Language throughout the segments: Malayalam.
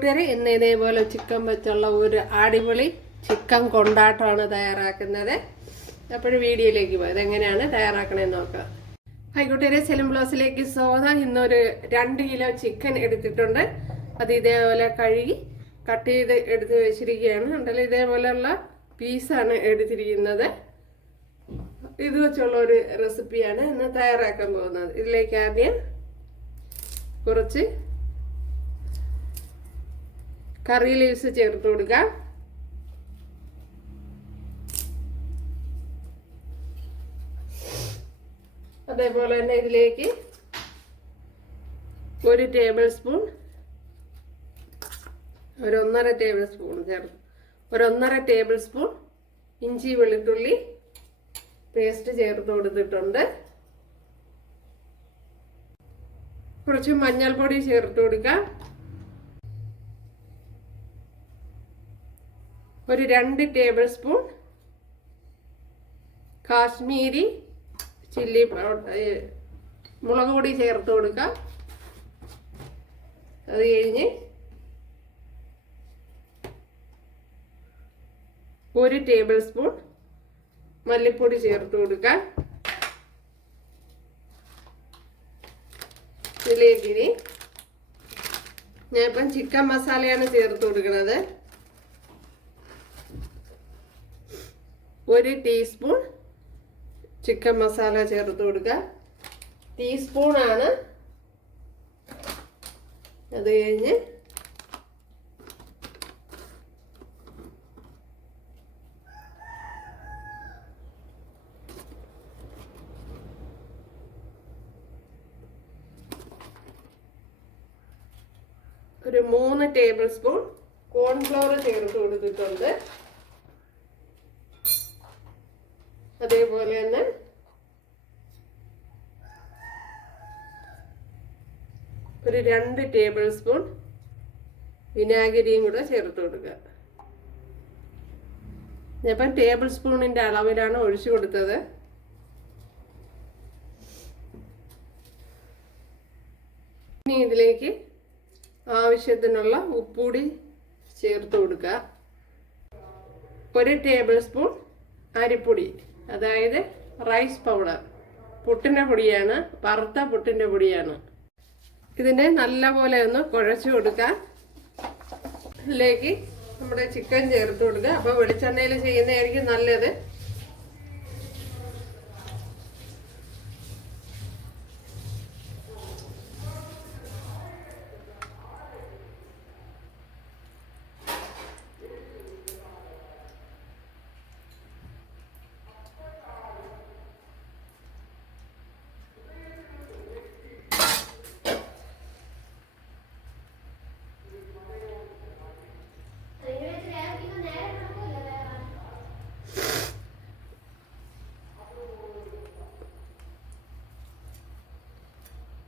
കൂട്ടുകാരെ, ഇന്ന് ഇതേപോലെ ചിക്കൻ വെച്ചുള്ള ഒരു അടിപൊളി ചിക്കൻ കൊണ്ടാട്ടമാണ് തയ്യാറാക്കുന്നത്. അപ്പോൾ വീഡിയോയിലേക്ക് പോയി അതെങ്ങനെയാണ് തയ്യാറാക്കണമെന്ന് നോക്കാം. കൂട്ടുകാരെ, സെലിം ബ്ലോസിലേക്ക് സ്വാഗതം. ഇന്നൊരു 2 കിലോ ചിക്കൻ എടുത്തിട്ടുണ്ട്. അത് ഇതേപോലെ കഴുകി കട്ട് ചെയ്ത് എടുത്ത് വെച്ചിരിക്കുകയാണ്. ഉണ്ടല്ലോ, ഇതേപോലെയുള്ള പീസാണ് എടുത്തിരിക്കുന്നത്. ഇത് വെച്ചുള്ള ഒരു റെസിപ്പിയാണ് ഇന്ന് തയ്യാറാക്കാൻ പോകുന്നത്. ഇതിലേക്ക് ആദ്യം കുറച്ച് കറി ലീവ്സ് ചേർത്ത് കൊടുക്കാം. അതേപോലെ തന്നെ ഇതിലേക്ക് 1 ടേബിൾ സ്പൂൺ, ഒരു 1.5 ടേബിൾ സ്പൂൺ ചേർത്ത്, ഒരു 1.5 ടേബിൾ സ്പൂൺ ഇഞ്ചി വെളുത്തുള്ളി പേസ്റ്റ് ചേർത്ത് കൊടുത്തിട്ടുണ്ട്. കുറച്ച് മഞ്ഞൾപ്പൊടി ചേർത്ത് കൊടുക്കാം. ഒരു 2 ടേബിൾ സ്പൂൺ കാശ്മീരി ചില്ലി മുളക് പൊടി ചേർത്ത് കൊടുക്കാം. അത് കഴിഞ്ഞ് 1 ടേബിൾ സ്പൂൺ മല്ലിപ്പൊടി ചേർത്ത് കൊടുക്കാം. ഇതിലേക്ക് ഞാനിപ്പം ചിക്കൻ മസാലയാണ് ചേർത്ത് കൊടുക്കുന്നത്. 1 ടീസ്പൂൺ ചിക്കൻ മസാല ചേർത്ത് കൊടുക്കുക. ടീസ്പൂണാണ്. അത് കഴിഞ്ഞ് ഒരു 3 ടേബിൾ സ്പൂൺ കോൺഫ്ലവർ ചേർത്ത് കൊടുത്തിട്ടുണ്ട്. അതേപോലെ തന്നെ ഒരു 2 ടേബിൾ സ്പൂൺ വിനാഗിരിയും കൂടെ ചേർത്ത് കൊടുക്കുക. ഞാനിപ്പം ടേബിൾ സ്പൂണിൻ്റെ അളവിലാണ് ഒഴിച്ചു കൊടുത്തത്. ഇനി ഇതിലേക്ക് ആവശ്യത്തിനുള്ള ഉപ്പുകൂടി ചേർത്ത് കൊടുക്കുക. 1 ടേബിൾ സ്പൂൺ അരിപ്പൊടി, അതായത് റൈസ് പൗഡർ, പുട്ടിൻ്റെ പൊടിയാണ്, വറുത്ത പുട്ടിൻ്റെ പൊടിയാണ്. ഇതിനെ നല്ലപോലെ ഒന്ന് കുഴച്ച് കൊടുക്കാം. ഇതിലേക്ക് നമ്മുടെ ചിക്കൻ ചേർത്ത് കൊടുക്കുക. അപ്പോൾ വെളിച്ചെണ്ണയിൽ ചെയ്യുന്നതായിരിക്കും നല്ലത്.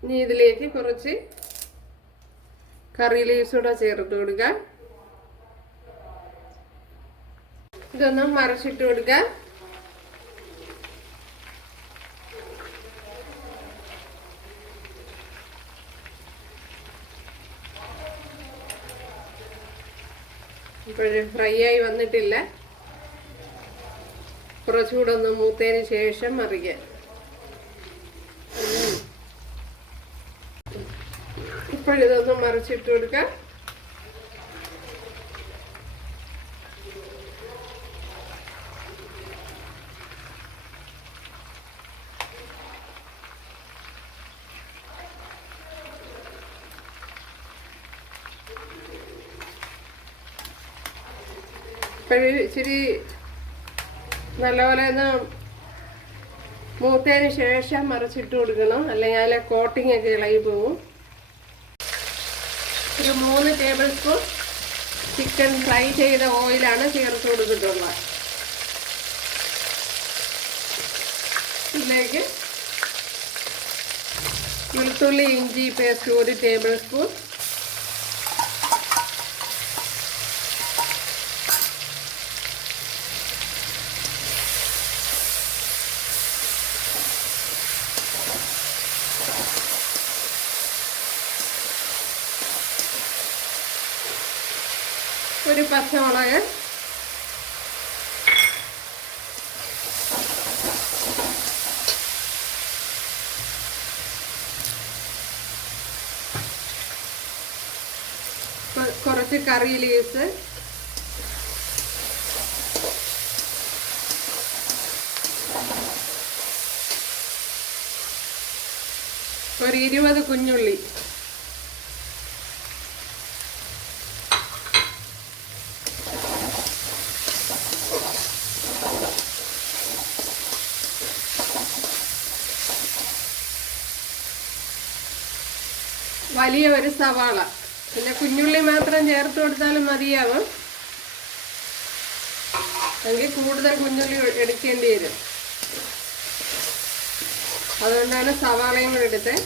ഇനി ഇതിലേക്ക് കുറച്ച് കറി ലീവ്സ് കൂടെ ചേർത്ത് കൊടുക്കാം. ഇതൊന്ന് മറിച്ചിട്ട് കൊടുക്കാം. ഇപ്പോഴും ഫ്രൈ ആയി വന്നിട്ടില്ല. കുറച്ചുകൂടെ ഒന്ന് മൂത്തതിന് ശേഷം മറിക്കാം. ഇപ്പോഴിതൊന്ന് മറിച്ചിട്ട് കൊടുക്കാം. ഇച്ചിരി നല്ലപോലെ ഒന്ന് മൂത്തതിന് ശേഷം മറിച്ചിട്ട് കൊടുക്കണം, അല്ലെങ്കിൽ അതിലെ കോട്ടിംഗ് ഒക്കെ ഇളകി പോകും. ഒരു 3 ടേബിൾ സ്പൂൺ ചിക്കൻ ഫ്രൈ ചെയ്ത ഓയിലാണ് ചേർത്ത് കൊടുത്തിട്ടുള്ളത്. ഇതിലേക്ക് വെളുത്തുള്ളി ഇഞ്ചി പേസ്റ്റ് 1 ടേബിൾ സ്പൂൺ, ഒരു പച്ചമുളക്, കുറച്ച് കറി ലീവ്സ്, ഒരു 20 കുഞ്ഞുള്ളി, വലിയ ഒരു സവാള. പിന്നെ കുഞ്ഞുള്ളി മാത്രം ചേർത്ത് കൊടുത്താലും മതിയാവും, എങ്കിൽ കൂടുതൽ കുഞ്ഞുള്ളി എടുക്കേണ്ടി വരും. അതുകൊണ്ടാണ് സവാളയും കൂടെ എടുത്തത്.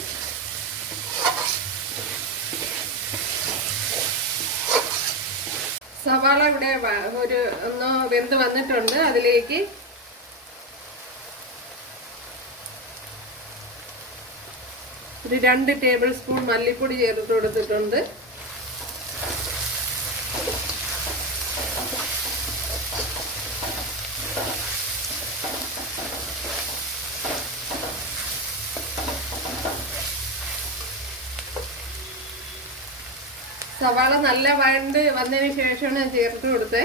സവാള ഇവിടെ ഒന്ന് വെന്ത് വന്നിട്ടുണ്ട്. അതിലേക്ക് ഒരു 2 ടേബിൾ സ്പൂൺ മല്ലിപ്പൊടി ചേർത്ത് കൊടുത്തിട്ടുണ്ട്. സവാള നല്ല വഴണ്ട് വന്നതിന് ശേഷമാണ് ഞാൻ ചേർത്ത് കൊടുത്തത്.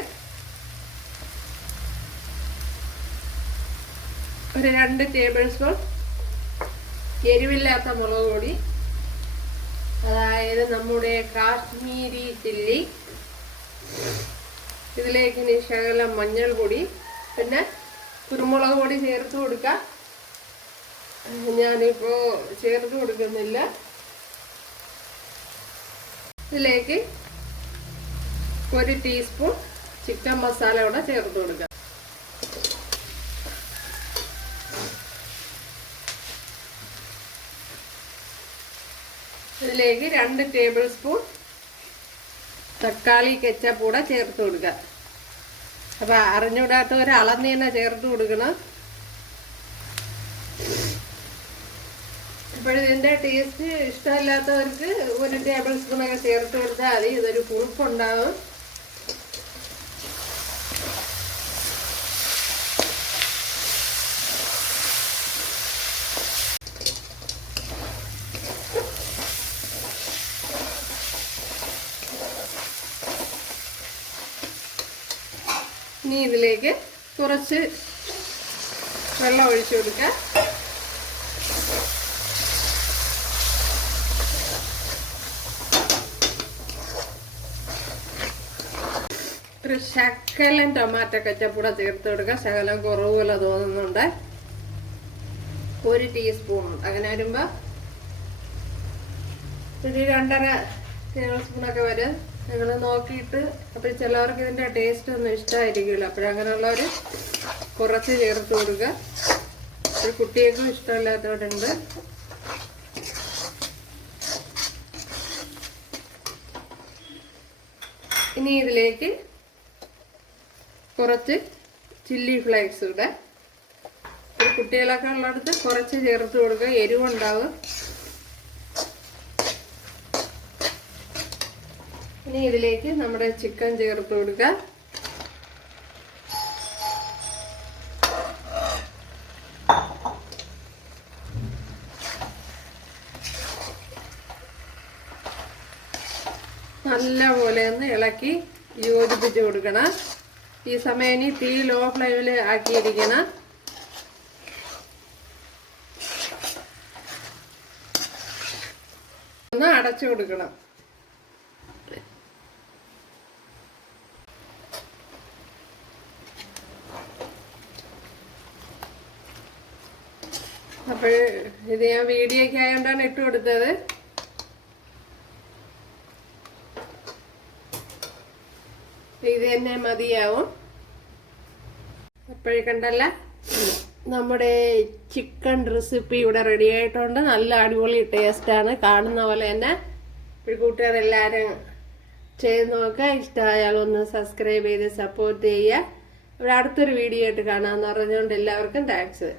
ഒരു 2 ടേബിൾ സ്പൂൺ എരിവില്ലാത്ത മുളക് പൊടി, അതായത് നമ്മുടെ കാശ്മീരി ചില്ലി. ഇതിലേക്ക് ഇനി ശകലം മഞ്ഞൾപ്പൊടി, പിന്നെ കുരുമുളക് പൊടി ചേർത്ത് കൊടുക്കാം. ഞാനിപ്പോൾ ചേർത്ത് കൊടുക്കുന്നില്ല. ഇതിലേക്ക് 1 ടീസ്പൂൺ ചിക്കൻ മസാല കൂടെ ചേർത്ത് കൊടുക്കാം. ഇതിലേക്ക് 2 ടേബിൾ സ്പൂൺ തക്കാളി കെച്ചപ്പ് കൂടെ ചേർത്ത് കൊടുക്കുക. അപ്പം അറിഞ്ഞുകൂടാത്തവർ അളന്ന് തന്നെ ചേർത്ത് കൊടുക്കണം. അപ്പോഴിതിൻ്റെ ടേസ്റ്റ് ഇഷ്ടമില്ലാത്തവർക്ക് 1 ടേബിൾ സ്പൂണൊക്കെ ചേർത്ത് കൊടുത്താൽ മതി. ഇതൊരു പുളിപ്പുണ്ടാവും. ഇനി ഇതിലേക്ക് കുറച്ച് വെള്ളം ഒഴിച്ചു കൊടുക്കാം. ഒരു ശകലം ടൊമാറ്റോ കെച്ചപ്പ് കൂടെ ചേർത്ത് കൊടുക്കുക. ശകലം കുറവ് പോലെ തോന്നുന്നുണ്ട്. 1 ടീസ്പൂൺ. അങ്ങനെ വരുമ്പോൾ ഒരു 2.5 ടേബിൾ സ്പൂണൊക്കെ വരും. നിങ്ങൾ നോക്കിയിട്ട്, അപ്പോൾ ചിലവർക്ക് ഇതിൻ്റെ ടേസ്റ്റ് ഒന്നും ഇഷ്ടമായിരിക്കില്ല. അപ്പോഴങ്ങനെയുള്ളവർ കുറച്ച് ചേർത്ത് കൊടുക്കുക. ഒരു കുട്ടികൾക്കും ഇഷ്ടമില്ലാത്തവരുണ്ട്. ഇനി ഇതിലേക്ക് കുറച്ച് ചില്ലി ഫ്ലേക്സ് കൂടെ, ഒരു കുട്ടികളൊക്കെ ഉള്ളിടത്ത് കുറച്ച് ചേർത്ത് കൊടുക്കുക. എരിവുണ്ടാവും. ഇനി ഇതിലേക്ക് നമ്മുടെ ചിക്കൻ ചേർത്ത് കൊടുക്കുക. നല്ലപോലെ ഒന്ന് ഇളക്കി യോജിപ്പിച്ച് കൊടുക്കണം. ഈ സമയം ഇനി തീ ലോ ഫ്ലെയിമിൽ ആക്കിയിരിക്കണം. ഒന്ന് അടച്ചു കൊടുക്കണം. അപ്പോൾ ഇത് ഞാൻ വീഡിയോയ്ക്ക് ആയതുകൊണ്ടാണ് ഇട്ട് കൊടുത്തത്. ഇത് തന്നെ മതിയാവും. അപ്പോഴേ കണ്ടല്ല, നമ്മുടെ ചിക്കൻ റെസിപ്പി ഇവിടെ റെഡി ആയിട്ടുണ്ട്. നല്ല അടിപൊളി ടേസ്റ്റാണ്. കാണുന്ന പോലെ തന്നെ. ഇപ്പോൾ കൂട്ടുകാരെല്ലാവരും ചെയ്ത് നോക്കുക. ഇഷ്ടമായാൽ ഒന്ന് സബ്സ്ക്രൈബ് ചെയ്ത് സപ്പോർട്ട് ചെയ്യുക. ഇവിടെ അടുത്തൊരു വീഡിയോ ആയിട്ട് കാണാമെന്ന് പറഞ്ഞുകൊണ്ട് എല്ലാവർക്കും താങ്ക്സ്.